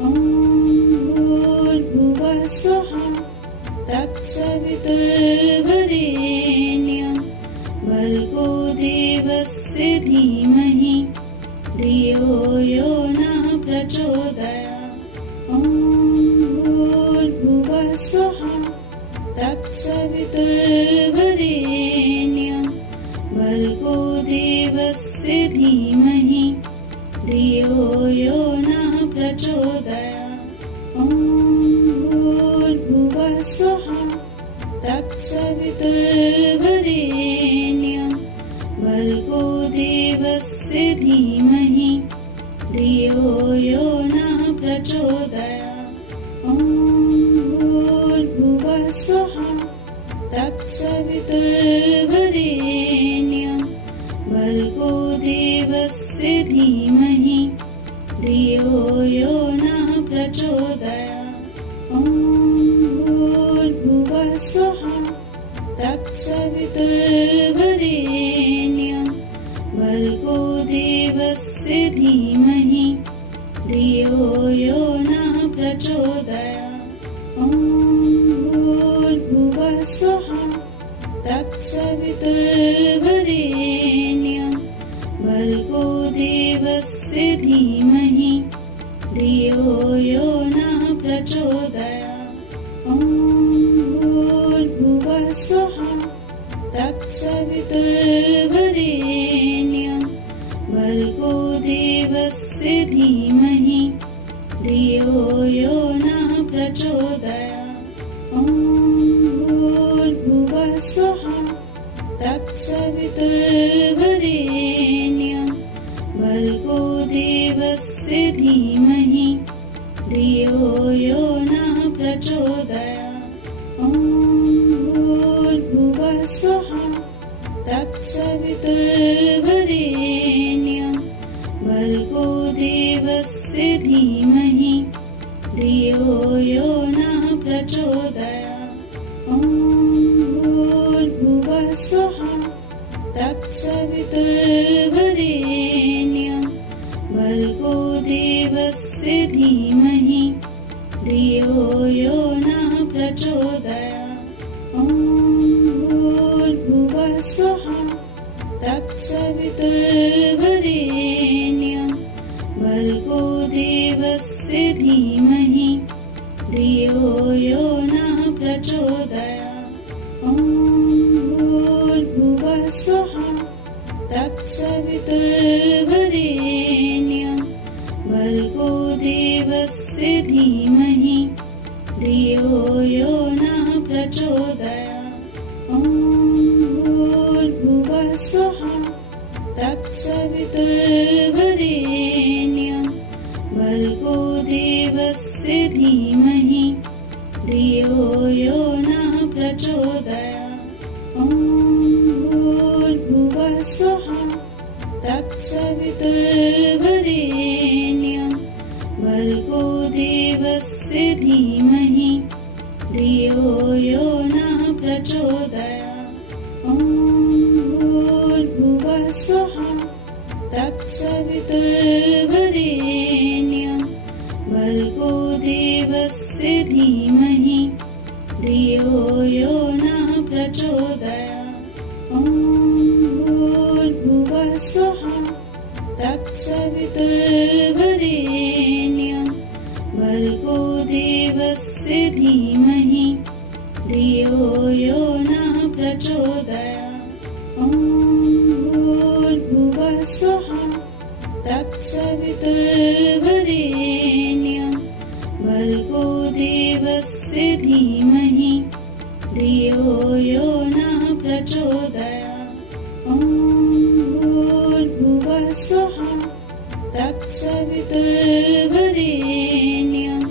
ॐ भूर्भुवः स्वः तत्सवितुर्वरेण्यं भर्गो देवस्य धीमहि धियो यो नः प्रचोदयात्। ॐ भूर्भुवः स्वः तत्सवितुर्वरेण्यं भर्गो देवस्य धीमहि धियो यो नः प्रचोदयात्। ॐ भूर्भुवः स्वः तत्सवितुर्वरेण्यं भर्गो देवस्य धीमहि धियो यो नः प्रचोदयात्। ॐ भूर्भुवः स्वः तत्सवितुर्वरेण्यं भर्गो देवस्य धीमहि धियो यो नः प्रचोदयात्। ॐ भूर्भुवः स्वः तत्सवितुर्वरेण्यं भर्गो देवस्य धीमहि धियो यो नः प्रचोदयात्। ॐ भूर्भुवः स्वः तत्सवितुर्वरेण्यं भर्गो देवस्य धीमहि धियो यो नः प्रचोदयात्। ॐ भूर्भुवः स्वः तत्सवितुर्वरेण्यं भर्गो देवस्य धीमहि धियो यो नः प्रचोदयात्। ॐ भूर्भुवः स्वः तत्सवितुर्वरेण्यं भर्गो देवस्य धीमहि धियो यो नः प्रचोदयात्। ॐ भूर्भुवः स्वः तत्सवितुर्वरेण्यं भर्गो देवस्य धीमहि धियो यो नः प्रचोदयात्। ॐ भूर्भुवः स्वः तत्सवितुर्वरेण्यं भर्गो देवस्य धीमहि धियो यो नः प्रचोदयात्। ॐ भूर्भुवः स्वः तत्सवितुर्वरेण्यं भर्गो देवस्य धीमहि धियो यो नः प्रचोदयात्। ॐ भूर्भुवः स्वः तत्सवितुर्वरेण्यं भर्गो देवस्य धीमहि धियो यो नः प्रचोदयात्। ॐ भूर्भुवः स्वः तत्सवितुर्वरेण्यं भर्गो देवस्य धीमहि धियो यो नः प्रचोदयात्। ॐ भूर्भुवः स्वः तत्सवितुर्वरेण्यं भर्गो देवस्य धीमहि धियो यो नः प्रचोदयात्। ॐ भूर्भुवः स्वः तत्सवितुर्वरेण्यं भर्गो देवस्य धीमहि धियो यो नः प्रचोदयात्। ॐ भूर्भुवः स्वः तत्सवितुर्वरेण्यं भर्गो देवस्य धीमहि धियो यो नः प्रचोदयात्। ॐ भूर्भुवः स्वः तत्सवितुर्वरेण्यं भर्गो देवस्य धीमहि धियो यो नः प्रचोदयात्। ॐ भूर्भुवः स्वः तत्सवितुर्वरेण्यं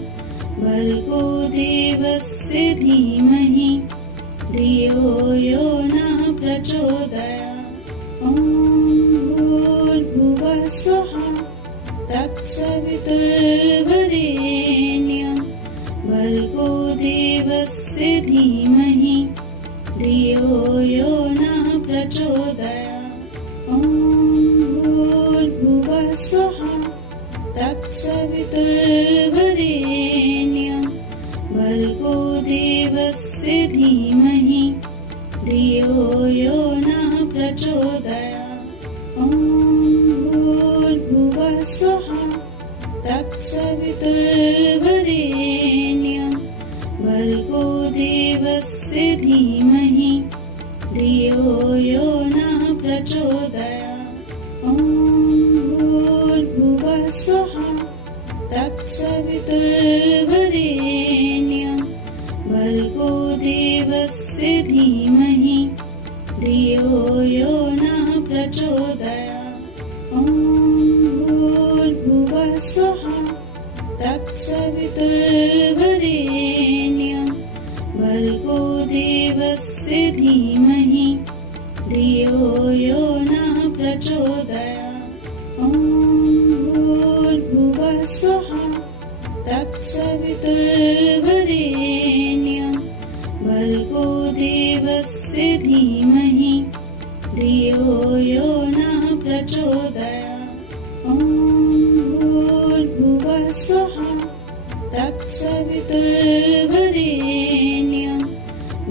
भर्गो देवस्य धीमहि धियो यो नः प्रचोदयात्। ॐ भूर्भुवः स्वः तत्सवितुर्वरेण्यं भर्गो देवस्य धीमहि धियो यो नः प्रचोदयात्। ॐ भूर्भुवः स्वः तत्सवितुर्वरेण्यं भर्गो देवस्य धीमहि धियो यो नः प्रचोदयात्। ॐ भूर्भुवः स्वः तत्सवितुर्वरेण्यं भर्गो देवस्य धीमहि धियो यो नः प्रचोदयात्। ॐ भूर्भुवः स्वः तत्सवितुर्वरेण्यं भर्गो देवस्य धीमहि धियो यो नः प्रचोदयात्। ॐ भूर्भुवः स्वः तत्सवितुर्वरेण्यं भर्गो देवस्य धीमहि धियो यो नः प्रचोदयात्। ॐ भूर्भुवः स्वः तत्सवितुर्वरेण्यं भर्गो देवस्य धीमहि धियो यो नः प्रचोदयात्। ॐ भूर्भुवः स्वः तत्सवितुर्वरेण्यं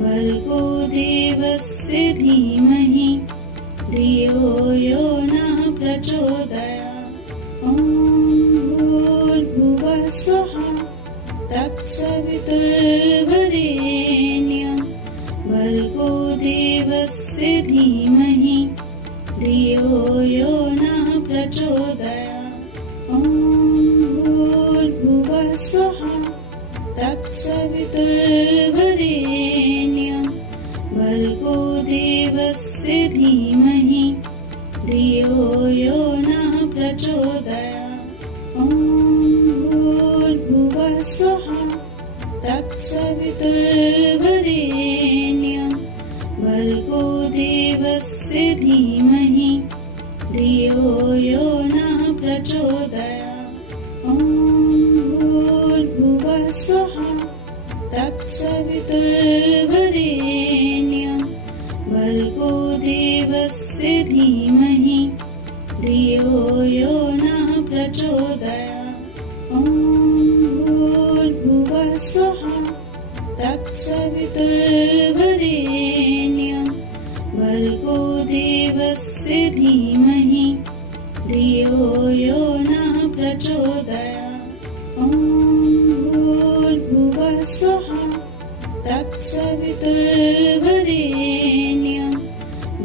भर्गो देवस्य धीमहि धियो यो नः प्रचोदयात्। ॐ भूर्भुवः स्वः तत्सवितुर्वरेण्यं भर्गो देवस्य धीमहि धियो यो नः प्रचोदयात्। ॐ भूर्भुवः स्वः तत्सवितुर्वरेण्यं भर्गो देवस्य धीमहि धियो यो नः प्रचोदयात्। ॐ भूर्भुवः स्वः तत्सवितुर्वरेण्यं भर्गो देवस्य धीमहि धियो यो नः प्रचोदयात्। ॐ भूर्भुवः स्वः तत्सवितुर्वरेण्यं भर्गो देवस्य धीमहि धियो यो नः प्रचोदयात्। ॐ भूर्भुवः स्वः तत्सवितुर्वरेण्यं भर्गो देवस्य धीमहि धियो यो नः प्रचोदयात्। ॐ भूर्भुवः स्वः तत्सवितुर्वरेण्यं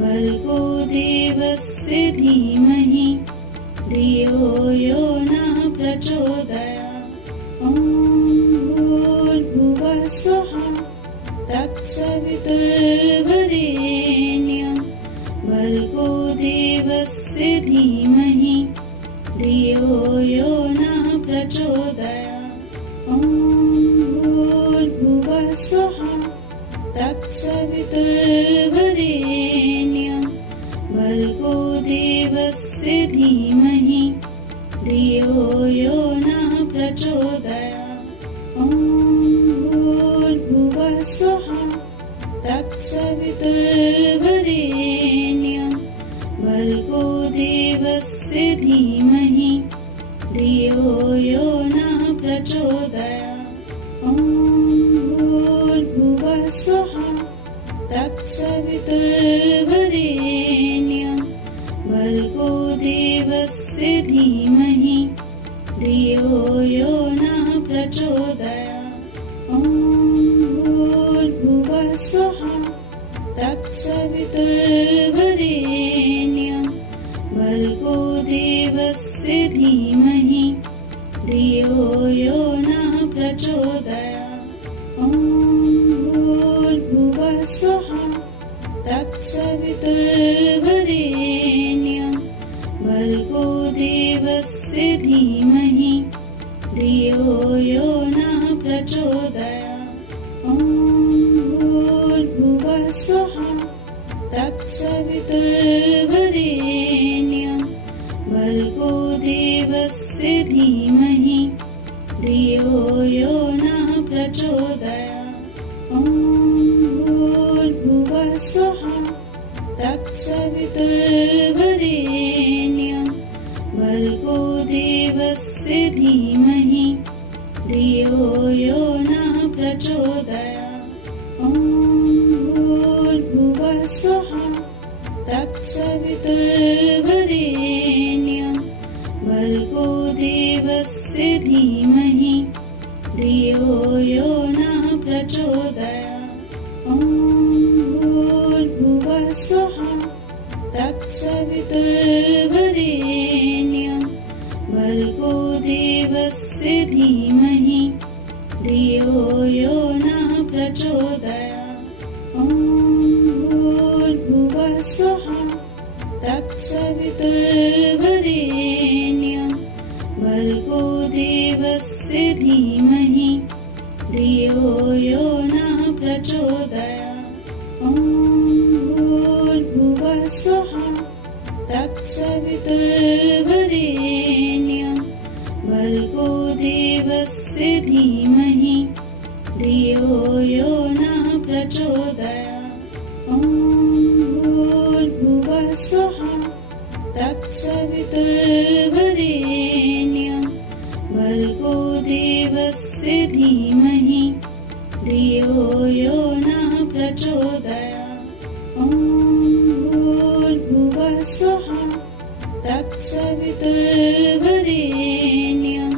भर्गो देवस्य धीमहि धियो यो नः प्रचोदयात्। ॐ भूर्भुवः स्वः तत्सवितुर्वरेण्यं भर्गो देवस्य धीमहि धियो यो नः प्रचोदयात्। ॐ भूर्भुवः स्वः तत्सवितुर्वरेण्यं भर्गो देवस्य धीमहि धियो यो नः प्रचोदयात्। ॐ भूर्भुवः स्वः तत्सवितुर्वरेण्यं भर्गो देवस्य धीमहि धियो यो नः प्रचोदयात्। ॐ भूर्भुवः स्वः तत्सवितुर्वरेण्यं भर्गो देवस्य धीमहि धियो यो नः प्रचोदयात्। ॐ भूर्भुवः स्वः तत्सवितुर्वरेण्यं भर्गो देवस्य धीमहि धियो यो नः प्रचोदयात्। ॐ भूर्भुवः स्वः तत्सवितुर्वरेण्यं भर्गो देवस्य धीमहि धियो यो नः प्रचोदयात्। ॐ भूर्भुवः स्वः तत्सवितुर्वरेण्यं भर्गो देवस्य धीमहि धियो यो नः प्रचोदयात्। ॐ भूर्भुवः स्वः तत्सवितुर्वरेण्यं भर्गो देवस्य धीमहि धियो यो नः प्रचोदयात्। ॐ भूर्भुवः स्वः तत्सवितुर्वरेण्यं भर्गो देवस्य धीमहि धियो यो नः प्रचोदयात्। ॐ भूर्भुवः स्वः तत्सवितुर्वरेण्यं भर्गो देवस्य धीमहि धियो यो नः प्रचोदयात्। ॐ भूर्भुवः स्वः तत्सवितुर्वरेण्यं भर्गो देवस्य धीमहि धियो यो नः प्रचोदयात्। ॐ भूर्भुवः स्वः तत्सवितुर्वरेण्यं भर्गो देवस्य धीमहि धियो यो नः प्रचोदयात्। ॐ भूर्भुवः स्वः तत्सवितुर्वरेण्यं भर्गो देवस्य धीमहि धियो यो नः प्रचोदयात्। ॐ भूर्भुवः स्वः तत्सवितुर्वरेण्यं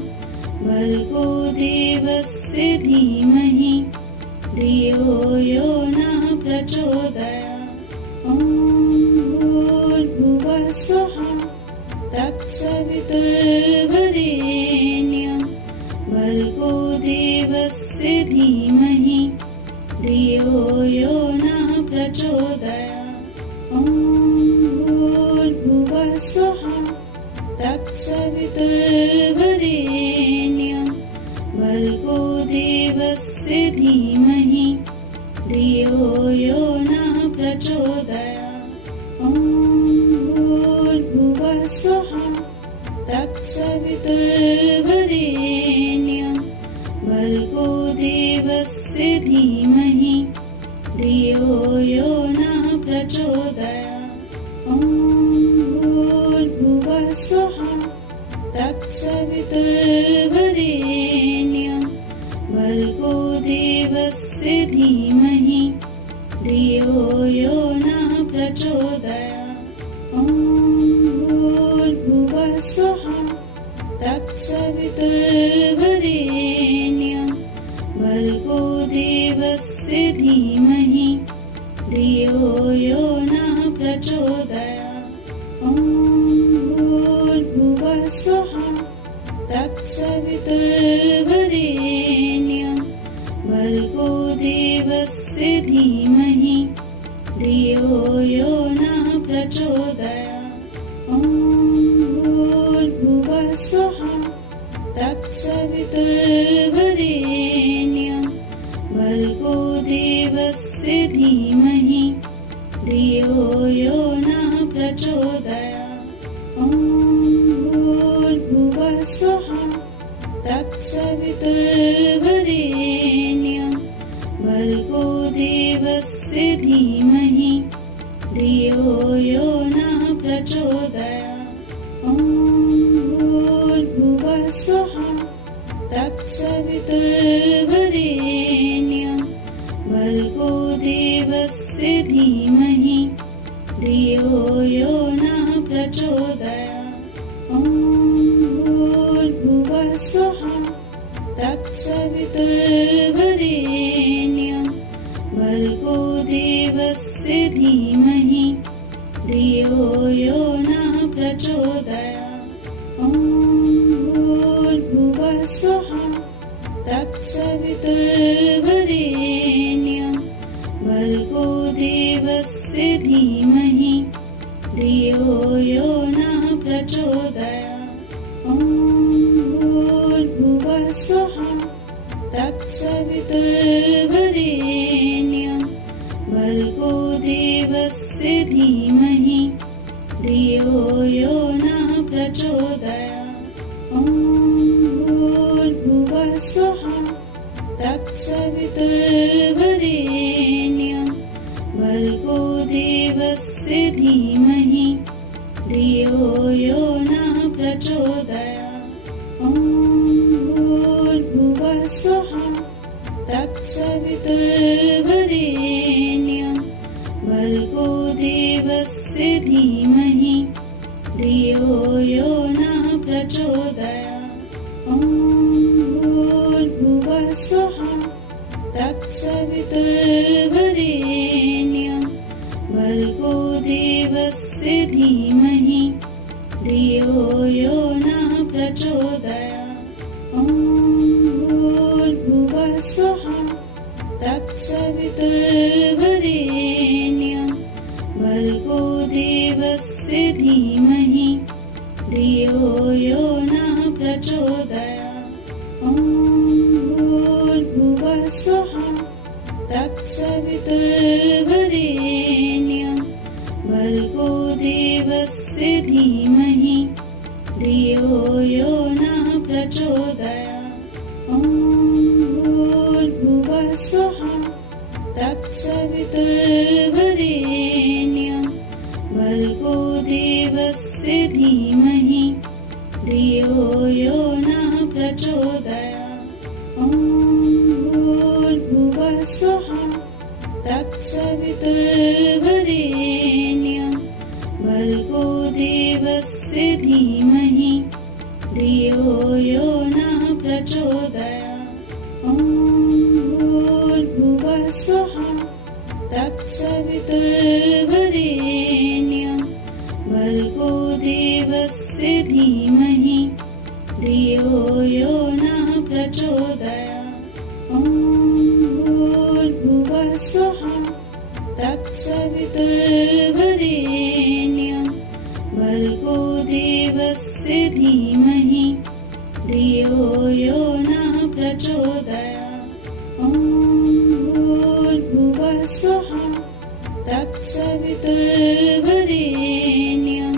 भर्गो देवस्य धीमहि धियो यो नः प्रचोदयात्। ॐ भूर्भुवः स्वः तत्सवितुर्वरेण्यं भर्गो देवस्य धीमहि धियो यो नः प्रचोदयात्। ॐ भूर्भुवः स्वः तत्सवितुर्वरेण्यं भर्गो देवस्य धीमहि धियो यो नः प्रचोदयात्। ॐ भूर्भुवः स्वः तत्सवितुर्वरेण्यं भर्गो देवस्य धीमहि धियो यो नः प्रचोदयात्। ॐ भूर्भुवः स्वः तत्सवितुर्वरेण्यं भर्गो देवस्य धीमहि धियो यो नः प्रचोदयात्। ॐ भूर्भुवः स्वः तत्सवितुर्वरेण्यं भर्गो देवस्य धीमहि धियो यो नः प्रचोदयात्। ॐ भूर्भुवः स्वः तत्सवितुर्वरेण्यं भर्गो देवस्य धीमहि धियो यो नः प्रचोदयात्। ॐ भूर्भुवः स्वः तत्सवितुर्वरेण्यं भर्गो देवस्य धीमहि धियो यो नः प्रचोदयात्। ॐ भूर्भुवः स्वः तत्सवितुर्वरेण्यं भर्गो देवस्य धीमहि धियो यो नः प्रचोदयात्। ॐ भूर्भुवः स्वः तत्सवितुर्वरेण्यं भर्गो देवस्य धीमहि धियो यो नः प्रचोदयात्। ॐ भूर्भुवः स्वः तत्सवितुर्वरेण्यं भर्गो देवस्य धीमहि धियो यो नः प्रचोदयात्। ॐ भूर्भुवः स्वः तत्सवितुर्वरेण्यं भर्गो देवस्य धीमहि धियो यो नः प्रचोदयात्। ॐ भूर्भुवः स्वः तत्सवितुर्वरेण्यं भर्गो देवस्य धीमहि धियो यो नः प्रचोदयात्। ॐ भूर्भुवः स्वः तत्सवितुर्वरेण्यं भर्गो देवस्य धीमहि धियो यो नः प्रचोदयात्। ॐ स्वहा तत्सवितुर्वरेण्यं भर्गो देवस्य धीमहि धियो यो नः प्रचोदयात्। ॐ भूर्भुवः स्वहा तत्सवितुर्वरेण्यं भर्गो देवस्य धीमहि धियो यो नः प्रचोदयात्। ॐ भूर्भुवः स्वहा तत्सवितुर्वरेण्यं भर्गो देवस्य धीमहि धियो यो नः प्रचोदयात्। ॐ भूर्भुवः स्वहा तत्सवितुर्वरेण्यं भर्गो देवस्य धीमहि धियो यो नः प्रचोदयात्। ॐ भूर्भुवः स्वहा तत्सवितुर्वरेण्यं भर्गो देवस्य धीमहि धियो यो नः प्रचोदयात्। ॐ भूर्भुवः स्वहा तत्सवितुर्वरेण्यं भर्गो देवस्य धीमहि धियो यो नः प्रचोदयात्। ॐ भूर्भुवः स्वहा तत्सवितुर्वरेण्यं भर्गो देवस्य धीमहि धियो यो नः प्रचोदयात्। ॐ भूर्भुवः स्वहा तत्सवितुर्वरेण्यं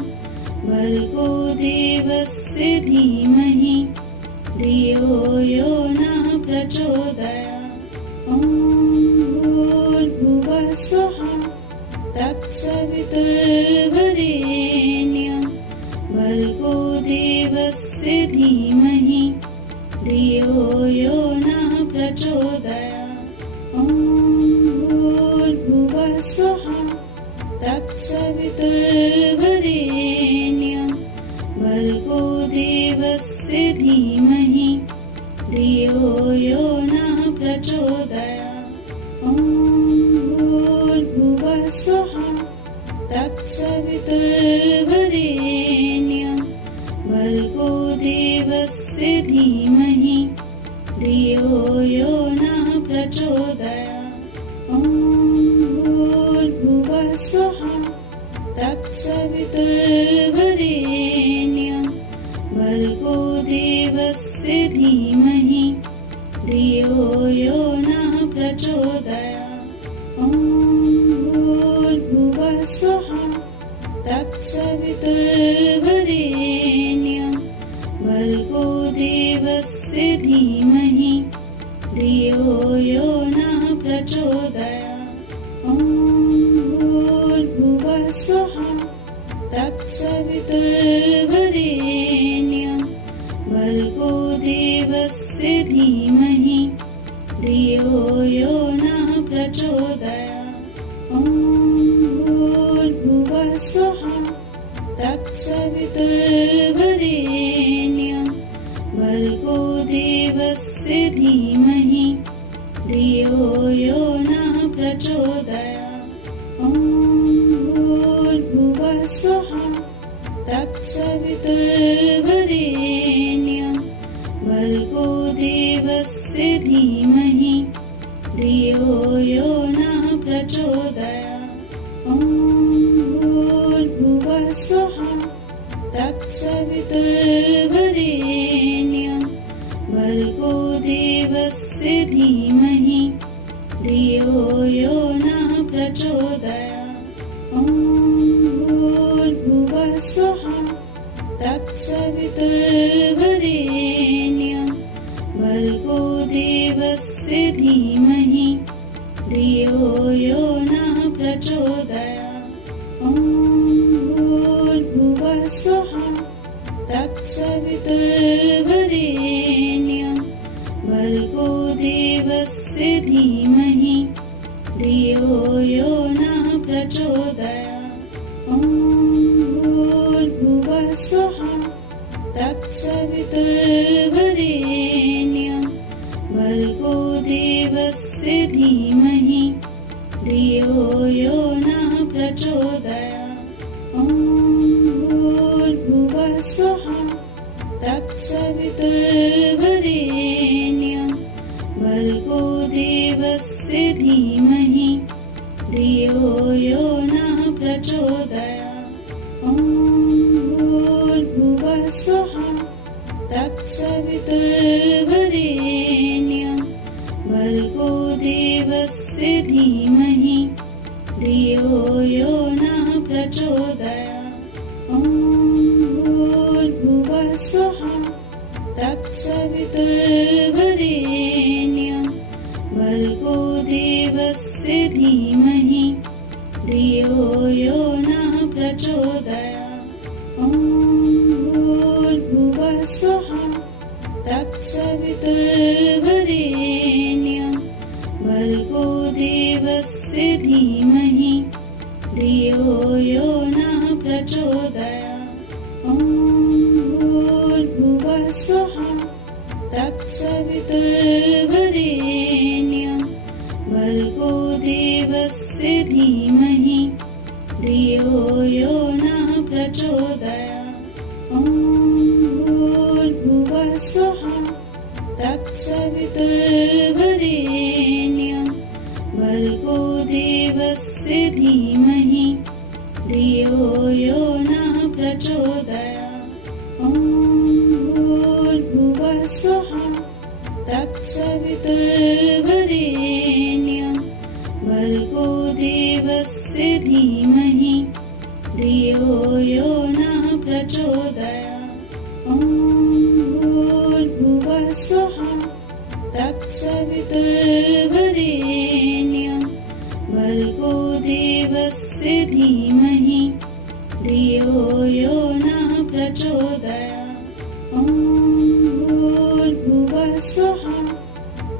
भर्गो देवस्य धीमहि धियो यो नः प्रचोदयात्। ॐ भूर्भुवः स्वहा तत्सवितुर्वरेण्यं भर्गो देवस्य धीमहि धियो यो नः प्रचोदयात्। ॐ भूर्भुवः स्वहा तत्सवितुर्वरेण्यं भर्गो देवस्य धीमहि धियो यो नः प्रचोदयात्। ॐ भूर्भुवः स्वहा तत्सवितुर्वरेण्यं भर्गो देवस्य धीमहि धियो यो नः प्रचोदयात्। ॐ भूर्भुवः स्वहा तत्सवितुर्वरेण्यं भर्गो देवस्य धीमहि धियो यो नः प्रचोदयात्। ॐ भूर्भुवः स्वहा तत्सवितुर्वरेण्यं भर्गो देवस्य धीमहि धियो यो नः प्रचोदयात्। ॐ भूर्भुवः स्वहा तत्सवितुर्वरेण्यं भर्गो देवस्य धीमहि धियो यो नः प्रचोदयात्। ॐ भूर्भुवः स्वहा तत्सवितुर्वरेण्यं भर्गो देवस्य धीमहि धियो यो नः प्रचोदयात्। ॐ भूर्भुवः स्वहा तत्सवितुर्वरेण्यं भर्गो देवस्य धीमहि धियो यो नः प्रचोदयात्। ॐ भूर्भुवः स्वहा तत्सवितुर्वरेण्यं भर्गो देवस्य धीमहि धियो यो नः प्रचोदयात्। ॐ भूर्भुवः स्वहा तत्सवितुर्वरेण्यं भर्गो देवस्य धीमहि धियो यो नः प्रचोदयात्। ॐ भूर्भुवः स्वहा तत्सवितुर्वरेण्यं भर्गो देवस्य धीमहि धियो यो नः प्रचोदयात्। ॐ भूर्भुवः स्वहा तत्सवितुर्वरेण्यं भर्गो सवितुर्वरेण्यं भर्गो देवस्य धीमहि धियो यो नः प्रचोदयात्। ॐ भूर्भुवः स्वः तत्सवितुर्वरेण्यं भर्गो देवस्य धीमहि धियो यो नः प्रचोदयात्। ॐ भूर्भुवः स्वः तत्सवितुर्वरेण्यं भर्गो देवस्य धीमहि धियो यो नः प्रचोदयात्। ॐ भूर्भुवः स्वः तत्सवितुर्वरेण्यं भर्गो देवस्य धीमहि धियो यो नः प्रचोदयात्। ॐ भूर्भुवः स्वः तत्सवितुर्वरेण्यं भर्गो देवस्य धीमहि धियो यो नः प्रचोदयात्। ॐ भूर्भुवः स्वः तत्सवितुर्वरेण्यं भर्गो देवस्य धीमहि धियो यो नः प्रचोदयात्। ॐ भूर्भुवः स्वः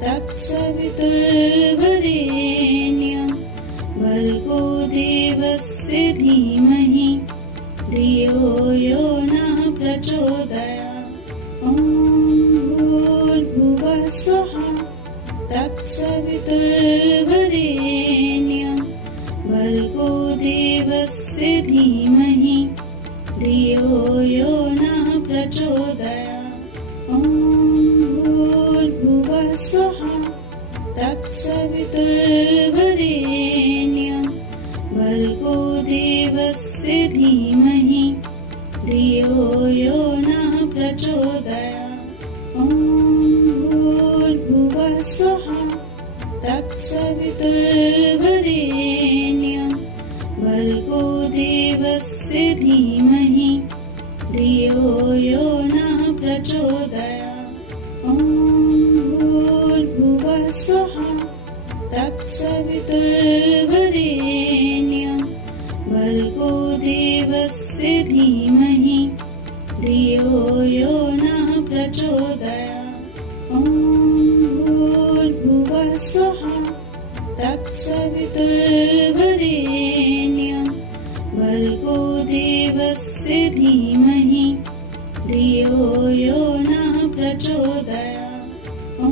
तत्सवितुर्वरेण्यं भर्गो देवस्य धीमहि धियो यो नः प्रचोदयात्। ॐ भूर्भुवः स्वः तत्सवितुर्वरेण्यं भर्गो देवस्य धीमहि धियो यो नः प्रचोदयात्। ॐ भूर्भुवः स्वः तत्सवितुर्वरेण्यं भर्गो देवस्य धीमहि धियो यो नः प्रचोदयात्। ॐ भूर्भुवः स्वः तत्सवितुर्वरेण्यं भर्गो देवस्य धीमहि धियो यो नः प्रचोदयात्। ॐ भूर्भुवः स्वः तत्सवितुर्वरेण्यं भर्गो देवस्य धीमहि धियो यो नः प्रचोदयात्। ॐ भूर्भुवः स्वः तत्सवितुर्वरेण्यं भर्गो देवस्य धीमहि धियो यो नः प्रचोदयात्। ॐ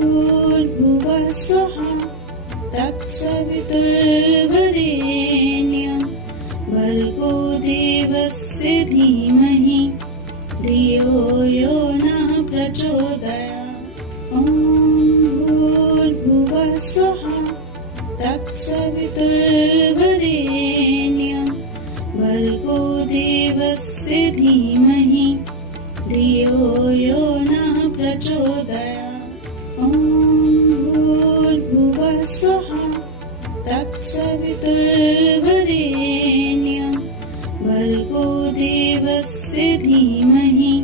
भूर्भुवः स्वः तत्सवितुर्वरेण्यं भर्गो देवस्य धीमहि धियो यो नः प्रचोदयात्। ॐ भूर्भुवः स्वः तत्सवितुर्वरेण्यं भर्गो देवस्य धीमहि धियो यो नः प्रचोदयात्। ॐ भूर्भुवः स्वः तत्सवितुर्वरेण्यं भर्गो देवस्य धीमहि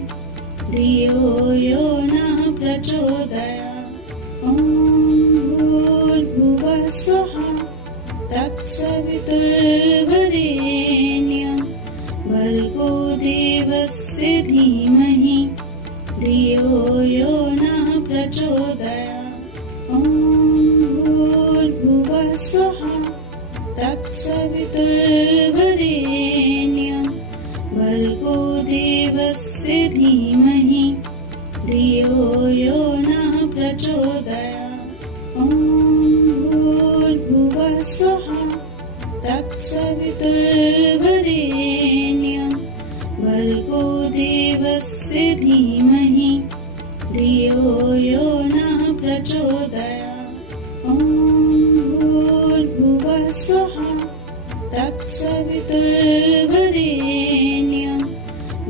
धियो यो नः प्रचोदयात्। ॐ भूर्भुवः स्वः तत्सवितुर्वरेण्यं भर्गो देवस्य धीमहि धियो यो नः प्रचोदयात्। ॐ भूर्भुवः स्वः तत्सवितुर्वरेण्यं भर्गो देवस्य धीमहि धियो यो नः प्रचोदयात्। ॐ भूर्भुवः स्वः तत्सवितुर्वरेण्यं भर्गो देवस्य धीमहि धियो यो नः प्रचोदयात्। ॐ भूर्भुवः स्वः तत्सवितुर्वरेण्यं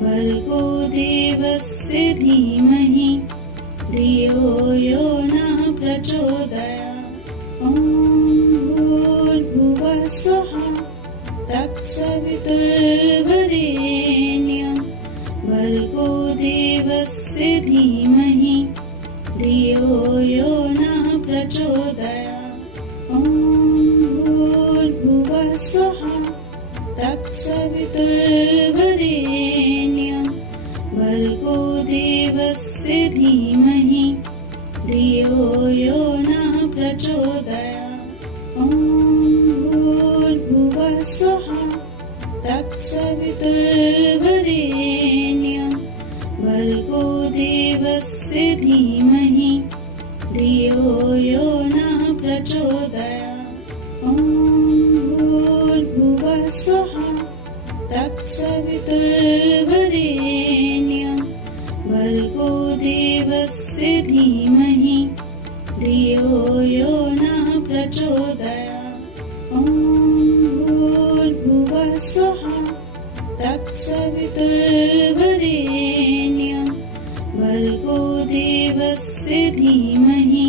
भर्गो देवस्य धीमहि धियो यो नः प्रचोदयात्। ॐ भूर्भुवः स्वः तत्सवितुर्वरेण्यं भर्गो देवस्य धीमहि धीमहि धियो यो नः प्रचोदयात्। ॐ भूर्भुवः स्वः तत्सवितुर्वरेण्यं भर्गो देवस्य धीमहि धियो यो नः प्रचोदयात्। ॐ भूर्भुवः स्वः तत्सवितुर्वरेण्यं भर्गो देवस्य धीमहि धियो यो नः प्रचोदयात्। ॐ भूर्भुवः स्वः तत्सवितुर्वरेण्यं भर्गो देवस्य धीमहि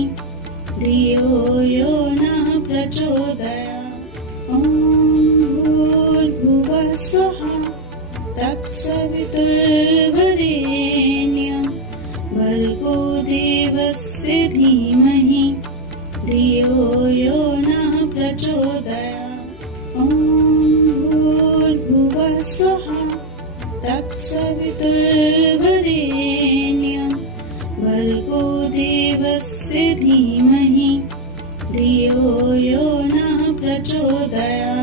धियो यो नः प्रचोदयात्। ॐ भूर्भुवः स्वः तत्सवितुर्वरेण्यं भर्गो देवस्य धीमहि धियो यो नः प्रचोदयात्। ॐ भूर्भुवः स्वः तत्सवितुर्वरेण्यं भर्गो देवस्य धीमहि धियो यो नः प्रचोदयात्।